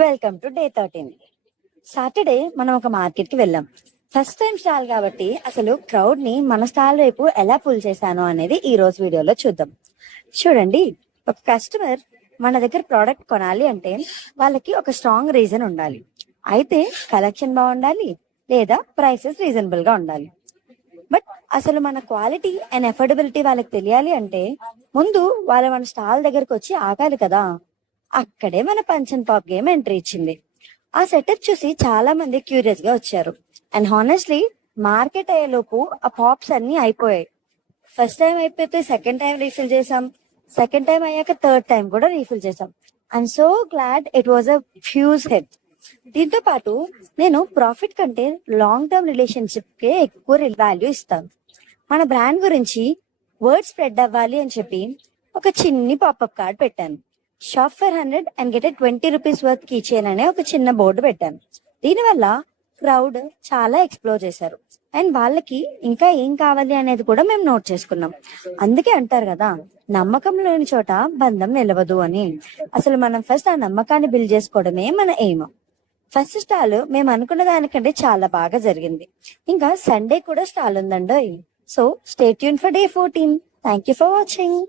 Welcome to day 13. Saturday మనం ఒక market కి వెళ్ళాం. ఫస్ట్ టైం స్టాల్ కాబట్టి అసలు క్రౌడ్ ని మన స్టాల్ వైపు ఎలా పుల్ చేశానో అనేది ఈ రోజు వీడియోలో చూద్దాం. చూడండి, ఒక కస్టమర్ మన దగ్గర ప్రోడక్ట్ కొనాలి అంటే వాళ్ళకి ఒక స్ట్రాంగ్ రీజన్ ఉండాలి. అయితే కలెక్షన్ బాగుండాలి లేదా ప్రైసెస్ రీజనబుల్ గా ఉండాలి. బట్ అసలు మన క్వాలిటీ అండ్ అఫోర్డబిలిటీ వాళ్ళకి తెలియాలి అంటే ముందు వాళ్ళ మన స్టాల్ దగ్గరకు వచ్చి ఆగాలి కదా. అక్కడే మన punch and pop game entry ఇచ్చింది. ఆ సెటప్ చూసి చాలా మంది క్యూరియస్ గా వచ్చారు. అండ్ హానెస్ట్లీ మార్కెట్ అయ్యేలోపు ఆ పాప్స్ అన్ని అయిపోయాయి. ఫస్ట్ టైం అయిపోతే సెకండ్ టైం రీఫిల్ చేసాం, సెకండ్ టైం అయ్యాక థర్డ్ టైం కూడా రీఫిల్ చేసాం. I'm so glad it was a huge head. దీంతో పాటు నేను ప్రాఫిట్ కంటే లాంగ్ టర్మ్ రిలేషన్షిప్ కే ఎక్కువ వాల్యూ ఇస్తాను. మన బ్రాండ్ గురించి వర్డ్ స్ప్రెడ్ అవ్వాలి అని చెప్పి ఒక చిన్ని పాపప్ కార్డ్ పెట్టాను. Shop for 100 and get 20 rupees worth key chain అనే ఒక చిన్న బోర్డు పెట్టాను. దీనివల్ల క్రౌడ్ చాలా ఎక్స్ప్లోర్ చేశారు అండ్ వాళ్ళకి ఇంకా ఏం కావాలి అనేది కూడా మేము నోట్ చేసుకున్నాం. అందుకే అంటారు కదా, నమ్మకం లేని చోట బంధం నిలవదు అని. అసలు మనం ఫస్ట్ ఆ నమ్మకాన్ని బిల్డ్ చేసుకోవడమే మన ఎయిమ్. ఫస్ట్ స్టాల్ మేము అనుకున్న దానికంటే చాలా బాగా జరిగింది. ఇంకా సండే కూడా స్టాల్ ఉందండి. So stay tune for day 14. Thank you for watching.